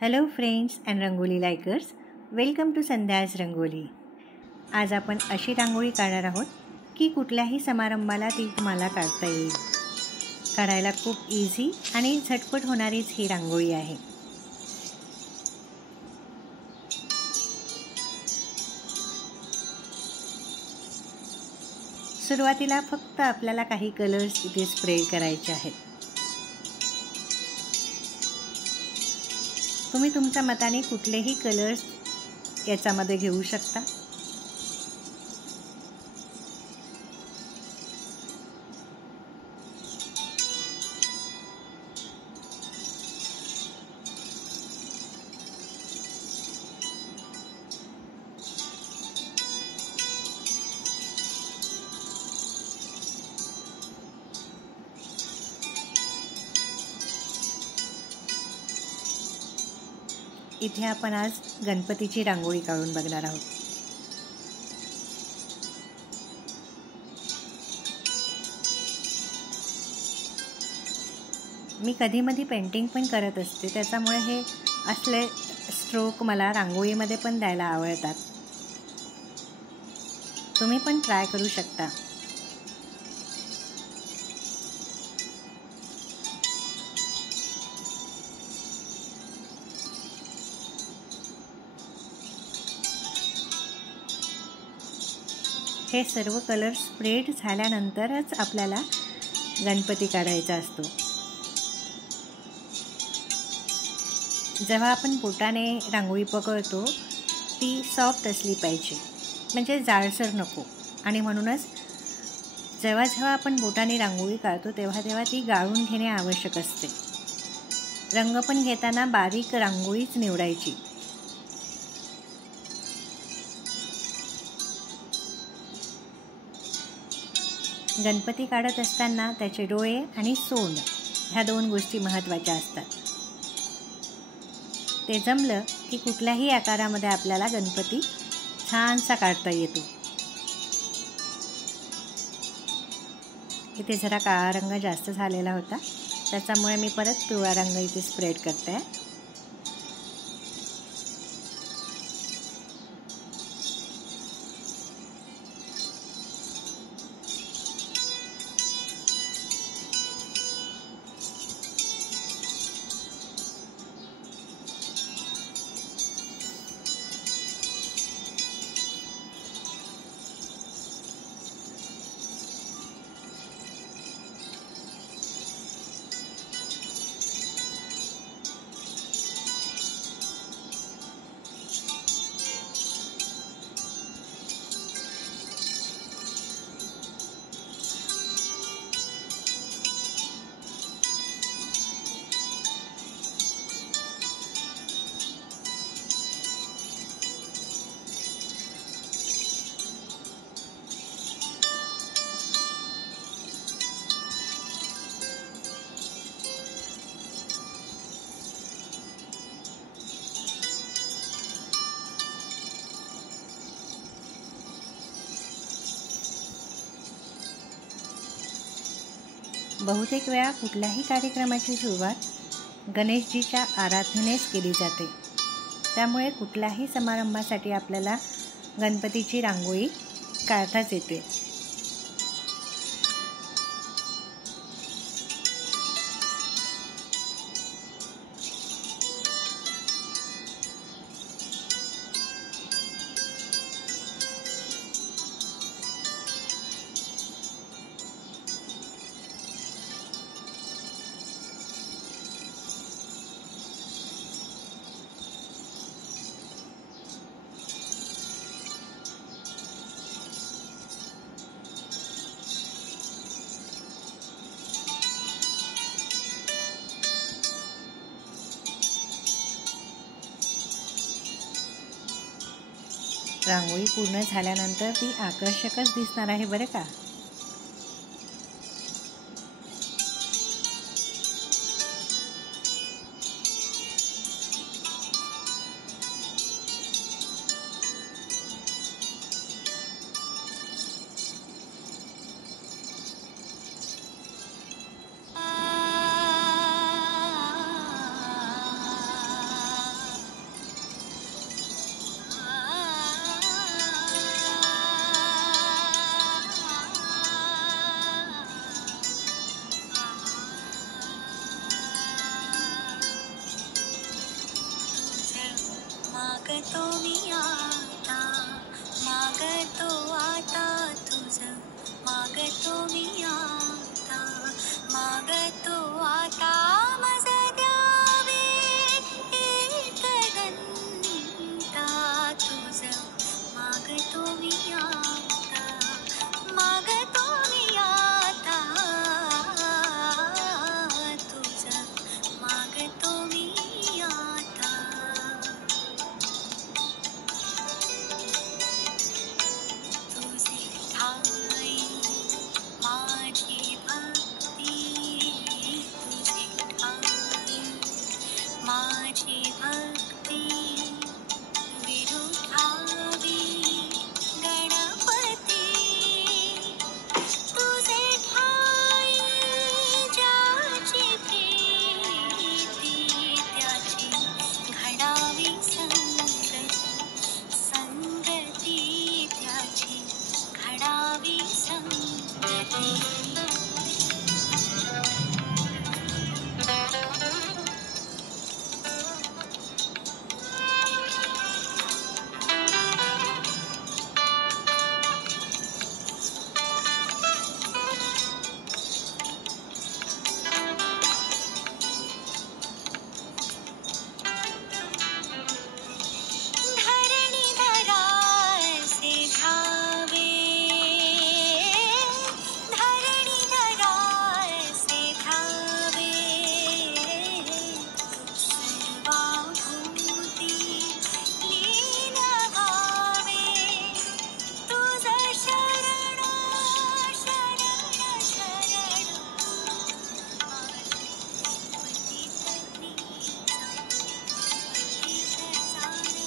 Hello friends and rangoli likers, welcome to Sandhya's rangoli. आज आपण अशी रांगोळी काढणार आहोत की कुठल्याही समारंभाला ती तुम्हाला काढता येईल. काढायला खूप इझी आणि झटपट होणारीच ही रांगोळी आहे. सुरुवातीला फक्त आपल्याला काही कलर्स इथे स्प्रेड करायचे आहेत. तुम्ही तुमच्या मताने कुठलेही कलर्स याच्यामध्ये घेऊ शकता. इथे आपण आज गणपतीची रांगोळी काढून बघणार आहोत. मी कधीमधी पेंटिंग पण करत असते, त्याच्यामुळे हे असले स्ट्रोक मला रांगोळीमध्ये पण द्यायला आवडतात. तुम्ही पण ट्राय करू शकता. हे सर्व कलर स्प्रेड झाल्यानंतरच आपल्याला गणपती काढायचा असतो. जेव्हा आपण बोटाने रांगोळी पकडतो ती सॉफ्ट असली पाहिजे, म्हणजे जाडसर नको. आणि म्हणूनच जेव्हा आपण बोटाने रांगोळी काढतो तेव्हा ती गाळून घेणे आवश्यक असते. रंग पण घेताना बारीक रांगोळीच निवडायची. गणपती काढत असताना त्याचे डोळे आणि सोंड ह्या दोन गोष्टी महत्त्वाच्या असतात. ते जमलं की कुठल्याही आकारामध्ये आपल्याला गणपती छानसा काढता येतो. इथे जरा काळा रंग जास्त झालेला होता, त्याच्यामुळे मी परत पिवळा रंग इथे स्प्रेड करते. बहुतेक वेळा कुठल्याही कार्यक्रमाची सुरुवात गणेशजीच्या आराधनेस केली जाते. त्यामुळे कुठल्याही समारंभासाठी आपल्याला गणपतीची रांगोळी काढताच येते. रांगोळी पूर्ण झाल्यानंतर ती आकर्षकच दिसणार आहे बरं का. मागतो मी आता, मागतो आता तुझं, मागतो मी आता, मागतो आता माझं द्यावे एक घंटा तुझं, मागतो मी आता, मागतो मी आता तुझं, मागतो मी आता. तुझे ठाई माझी भक्ती, तुझे ठाई माझी भक्ती, विरुठावी गणपती. तुझे ठाई ज्याची प्रीती, त्याची घडावी संगती, संगती त्याची घडावी संगती. धरणीधरासे धावे, धरणीधरासे धावे, सर्वाभूती लीन व्हावे. तुझं शरण शरण शरण पतित मीचा, पतित सारा,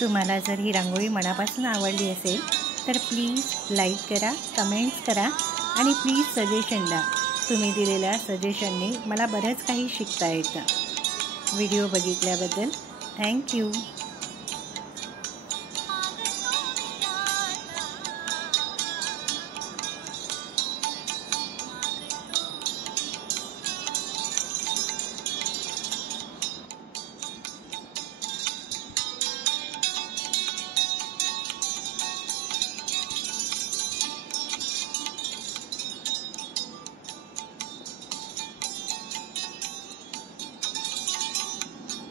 तुम्हाला जर ही रांगोळी मनापासून आवडली असेल तर प्लीज लाईक करा, कमेंट्स करा आणि प्लीज सजेशन द्या. तुम्ही दिलेल्या सजेशनने मला बरंच काही शिकता येतं. व्हिडिओ बघितल्याबद्दल थँक्यू.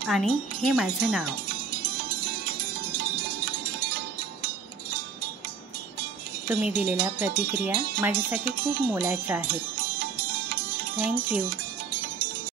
आणि हे माझं नाव. तुम्ही दिलेल्या प्रतिक्रिया माझ्यासाठी खूप मोलाच्या आहेत. थँक्यू.